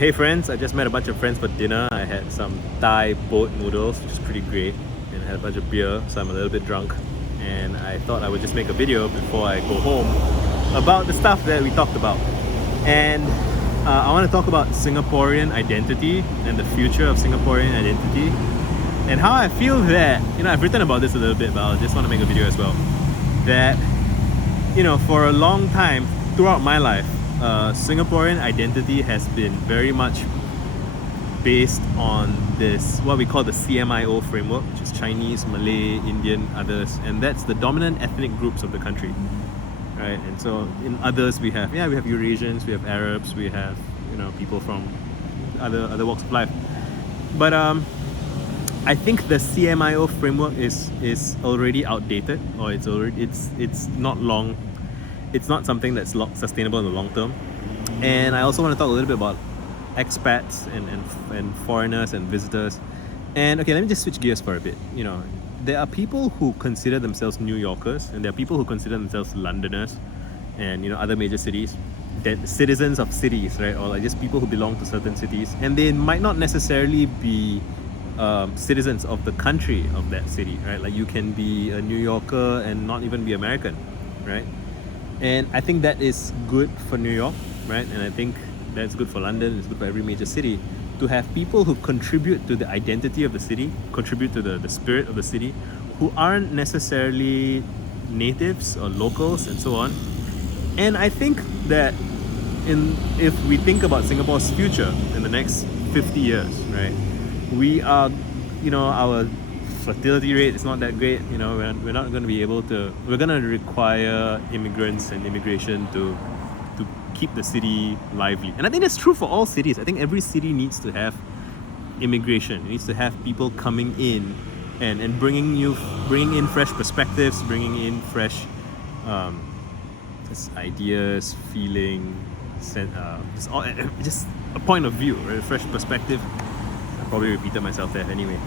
Hey friends, I just met a bunch of friends for dinner. I had some Thai boat noodles, which is pretty great, and I had a bunch of beer, so I'm a little bit drunk. And I thought I would just make a video before I go home about the stuff that we talked about. And I want to talk about Singaporean identity and the future of Singaporean identity, and how I feel that, I've written about this a little bit, but I just want to make a video as well. That, for a long time, throughout my life, Singaporean identity has been very much based on this, what we call the CMIO framework, which is Chinese, Malay, Indian, others, and that's the dominant ethnic groups of the country, right? And so in others we have Eurasians, we have Arabs, we have people from other walks of life. But I think the CMIO framework is already outdated, or it's not something that's sustainable in the long term. And I also want to talk a little bit about expats and foreigners and visitors. And okay, let me just switch gears for a bit. There are people who consider themselves New Yorkers, and there are people who consider themselves Londoners and other major cities, citizens of cities, right? Or like just people who belong to certain cities, and they might not necessarily be citizens of the country of that city, right? Like you can be a New Yorker and not even be American, right? And I think that is good for New York, right? And I think that's good for London, it's good for every major city, to have people who contribute to the identity of the city, contribute to the spirit of the city, who aren't necessarily natives or locals and so on. And I think that if we think about Singapore's future in the next 50 years, right? We are, our fertility rate is not that great. We're not going to be able to. We're going to require immigrants and immigration to keep the city lively. And I think that's true for all cities. I think every city needs to have immigration. It needs to have people coming in and bringing in fresh perspectives, bringing in fresh just ideas, feeling, just a point of view, right? A fresh perspective. I probably repeated myself there anyway.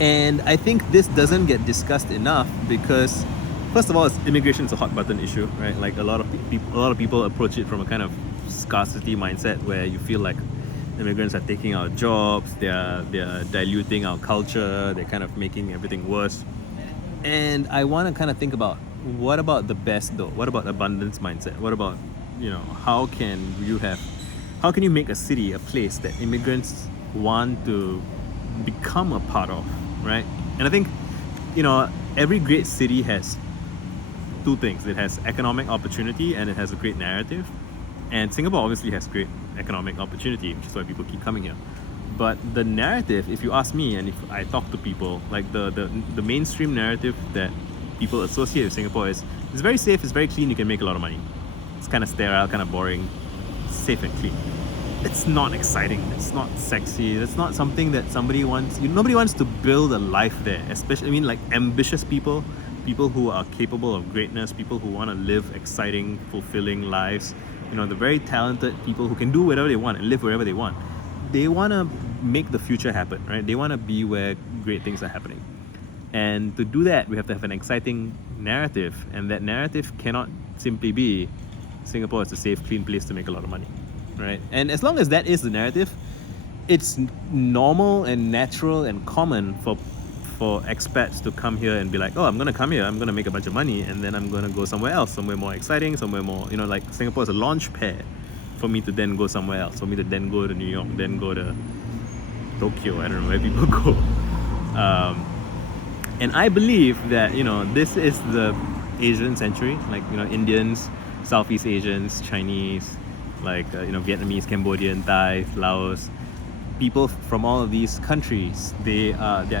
And I think this doesn't get discussed enough because, first of all, immigration is a hot button issue, right? Like a lot of people approach it from a kind of scarcity mindset where you feel like immigrants are taking our jobs, they're diluting our culture, they're kind of making everything worse. And I want to kind of think about, what about the best though? What about abundance mindset? What about, how can you make a city a place that immigrants want to become a part of, right? And I think, every great city has two things. It has economic opportunity and it has a great narrative. And Singapore obviously has great economic opportunity, which is why people keep coming here. But the narrative, if you ask me and if I talk to people, like the mainstream narrative that people associate with Singapore is, it's very safe, it's very clean, you can make a lot of money. It's kind of sterile, kind of boring, safe and clean. It's not exciting, it's not sexy, it's not something that somebody wants. Nobody wants to build a life there, especially, like ambitious people who are capable of greatness, people who want to live exciting, fulfilling lives, the very talented people who can do whatever they want and live wherever they want. They want to make the future happen, right? They want to be where great things are happening. And to do that, we have to have an exciting narrative, and that narrative cannot simply be Singapore is a safe, clean place to make a lot of money, right? And as long as that is the narrative, it's normal and natural and common for expats to come here and be like, oh, I'm going to come here, I'm going to make a bunch of money, and then I'm going to go somewhere else, somewhere more exciting, somewhere more, like Singapore is a launch pad for me to then go somewhere else, for me to then go to New York, then go to Tokyo, I don't know where people go. And I believe that, this is the Asian century, like, Indians, Southeast Asians, Chinese, like, Vietnamese, Cambodian, Thai, Laos, people from all of these countries, their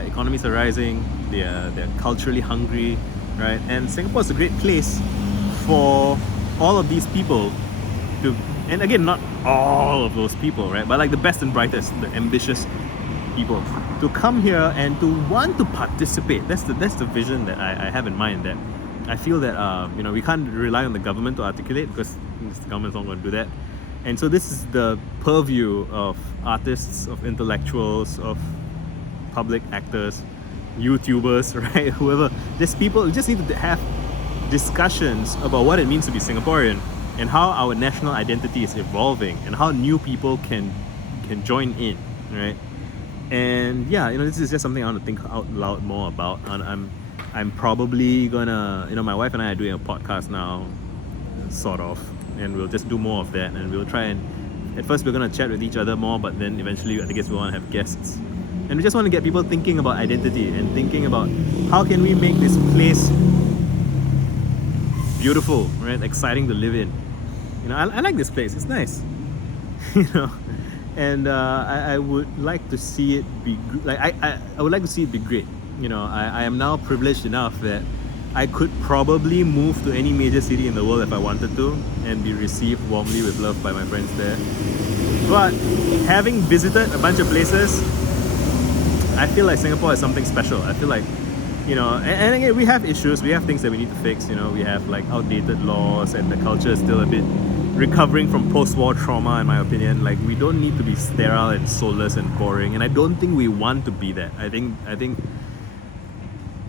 economies are rising, they're culturally hungry, right? And Singapore is a great place for all of these people to, and again, not all of those people, right? But like the best and brightest, the ambitious people, to come here and to want to participate. That's the vision that I have in mind. That I feel that we can't rely on the government to articulate, because the government's not going to do that. And so this is the purview of artists, of intellectuals, of public actors, YouTubers, right? Whoever, just people, we just need to have discussions about what it means to be Singaporean and how our national identity is evolving, and how new people can join in, right? And yeah, this is just something I want to think out loud more about. And I'm probably gonna, my wife and I are doing a podcast now, sort of, and we'll just do more of that, and we'll try and, at first we're gonna chat with each other more, but then eventually I guess we want to have guests, and we just want to get people thinking about identity and thinking about how can we make this place beautiful, right? Exciting to live in. I like this place. It's nice. And I would like to see it be like I would like to see it be great. I am now privileged enough that I could probably move to any major city in the world if I wanted to and be received warmly with love by my friends there. But having visited a bunch of places, I feel like Singapore is something special. I feel like, and again, we have issues, we have things that we need to fix. We have like outdated laws, and the culture is still a bit recovering from post-war trauma, in my opinion. Like, we don't need to be sterile and soulless and boring, and I don't think we want to be that. I think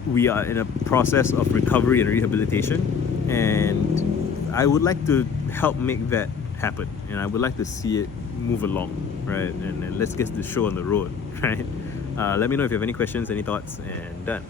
we are in a process of recovery and rehabilitation, and I would like to help make that happen, and I would like to see it move along, right? And let's get the show on the road, right? Let me know if you have any questions, any thoughts, and done.